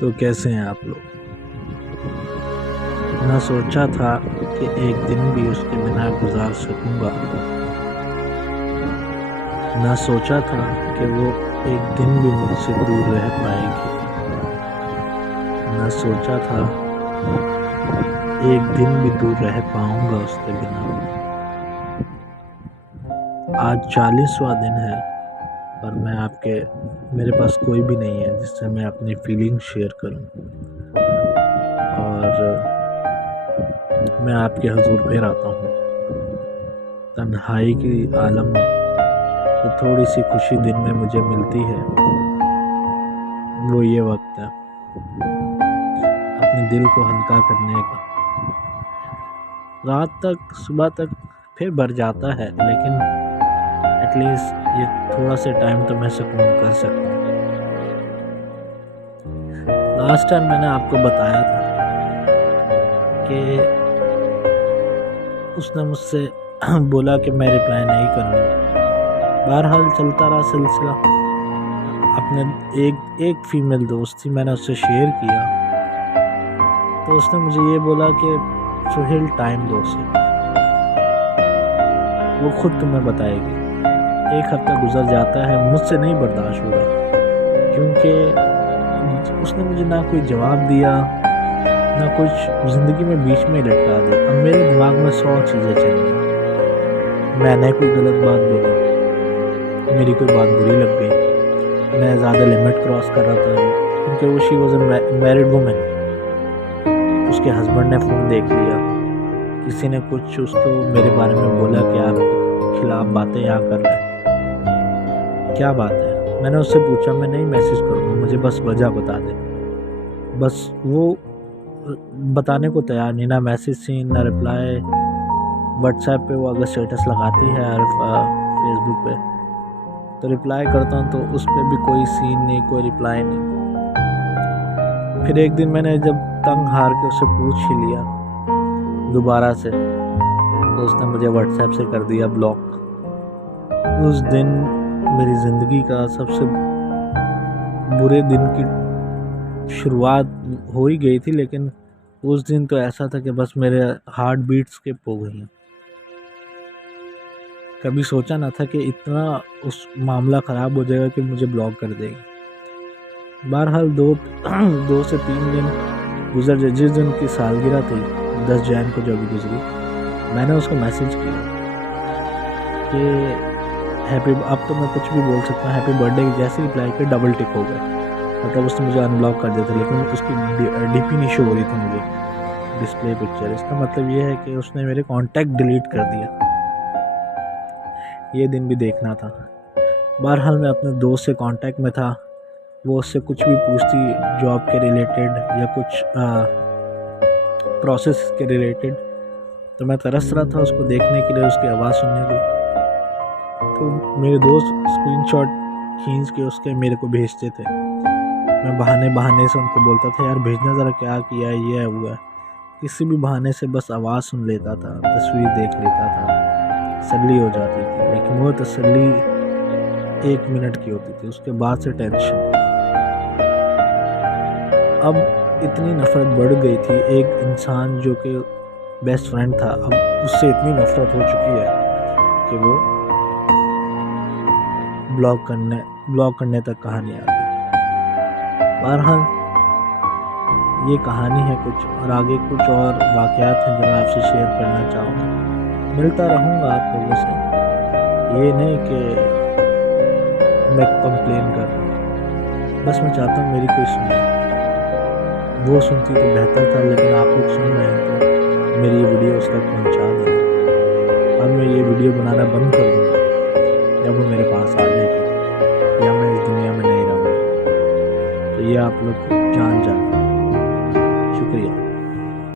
तो कैसे हैं आप लोग। ना सोचा था कि एक दिन भी उसके बिना गुजार सकूंगा, ना सोचा था कि वो एक दिन भी मुझसे दूर रह पाएगी, ना सोचा था एक दिन भी दूर रह पाऊंगा उसके बिना। आज 40वां दिन है और मेरे पास कोई भी नहीं है जिससे मैं अपनी फीलिंग शेयर करूं, और मैं आपके हुजूर फिर आता हूँ तन्हाई की आलम में। तो थोड़ी सी खुशी दिन में मुझे मिलती है, वो ये वक्त है अपने दिल को हल्का करने का। रात तक सुबह तक फिर भर जाता है, लेकिन एटलीस्ट ये थोड़ा सा टाइम तो मैं सुकून कर सकता हूँ। लास्ट टाइम मैंने आपको बताया था कि उसने मुझसे बोला कि मैं रिप्लाई नहीं करूँगा। बहरहाल चलता रहा सिलसिला। अपने एक फीमेल दोस्त थी, मैंने उससे शेयर किया तो उसने मुझे ये बोला कि सुहेल टाइम दो उसे, वो खुद तुम्हें बताएगी। एक हफ्ता गुजर जाता है, मुझसे नहीं बर्दाश्त हुआ, क्योंकि उसने मुझे ना कोई जवाब दिया ना कुछ, ज़िंदगी में बीच में लटका दी। अब मेरे दिमाग में 100 चीज़ें चल रही। मैंने कोई गलत बात बोली, मेरी कोई बात बुरी लग गई, मैं ज़्यादा लिमिट क्रॉस कर रहा था, क्योंकि वो she was a married women. उसके हस्बैंड ने फ़ोन देख लिया, किसी ने कुछ उसको मेरे बारे में बोला कि आप खिलाफ बातें यहाँ कर रहे हैं, क्या बात है। मैंने उससे पूछा, मैं नहीं मैसेज करूँगा, मुझे बस वजह बता दे। बस वो बताने को तैयार नहीं, ना मैसेज सीन ना रिप्लाई। व्हाट्सएप पे वो अगर स्टेटस लगाती है और फेसबुक पे तो रिप्लाई करता हूँ, तो उस पर भी कोई सीन नहीं, कोई रिप्लाई नहीं। फिर एक दिन मैंने जब तंग हार के उससे पूछ ही लिया दोबारा से, तो उसने मुझे व्हाट्सएप से कर दिया ब्लॉक। उस दिन मेरी ज़िंदगी का सबसे बुरे दिन की शुरुआत हो ही गई थी, लेकिन उस दिन तो ऐसा था कि बस मेरे हार्ट बीट स्किप हो गई हैं। कभी सोचा ना था कि इतना उस मामला ख़राब हो जाएगा कि मुझे ब्लॉक कर देगी। बहरहाल 2 से 3 दिन गुजर गए। जिस दिन की सालगिरह थी 10 जैन को जब गुजरी, मैंने उसको मैसेज किया कि हैप्पी, अब तो मैं कुछ भी बोल सकता हूँ, हैप्पी बर्थडे। जैसे रिप्लाई के डबल टिक हो गए, मतलब उसने मुझे अनब्लॉक कर दिया था, लेकिन उसकी डीपी नहीं शो हो रही थी मुझे, डिस्प्ले पिक्चर। इसका मतलब ये है कि उसने मेरे कांटेक्ट डिलीट कर दिया। ये दिन भी देखना था। बहरहाल मैं अपने दोस्त से कांटेक्ट में था, वो उससे कुछ भी पूछती जॉब के रिलेटेड या कुछ प्रोसेस के रिलेटेड, तो मैं तरस रहा था उसको देखने के लिए, उसकी आवाज़ सुनने के लिए। तो मेरे दोस्त स्क्रीनशॉट खींच के उसके मेरे को भेजते थे। मैं बहाने से उनको बोलता था, यार भेजना ज़रा, क्या किया है, ये हुआ है। किसी भी बहाने से बस आवाज़ सुन लेता था, तस्वीर देख लेता था, तसल्ली हो जाती थी। लेकिन वो तसल्ली 1 मिनट की होती थी, उसके बाद से टेंशन। अब इतनी नफ़रत बढ़ गई थी। एक इंसान जो कि बेस्ट फ्रेंड था, अब उससे इतनी नफ़रत हो चुकी है कि वो ब्लॉक करने तक कहानी आ गई। बहरहाल ये कहानी है कुछ, और आगे कुछ और वाक़यात हैं जो मैं आपसे शेयर करना चाहूँगा। मिलता रहूँगा आप लोगों से, ये नहीं कि मैं कंप्लेन कर रहा हूँ, बस मैं चाहता हूँ मेरी कोई सुने। वो सुनती तो बेहतर था, लेकिन आप लोग सुन रहे हैं तो मेरी ये वीडियो उस तक पहुँचा दें। अब मैं ये वीडियो बनाना बंद कर दूँगा जब वो मेरे पास आ जाएगी, या मैं इस दुनिया में नहीं रहूँगा। तो ये आप लोग जान जाना। शुक्रिया।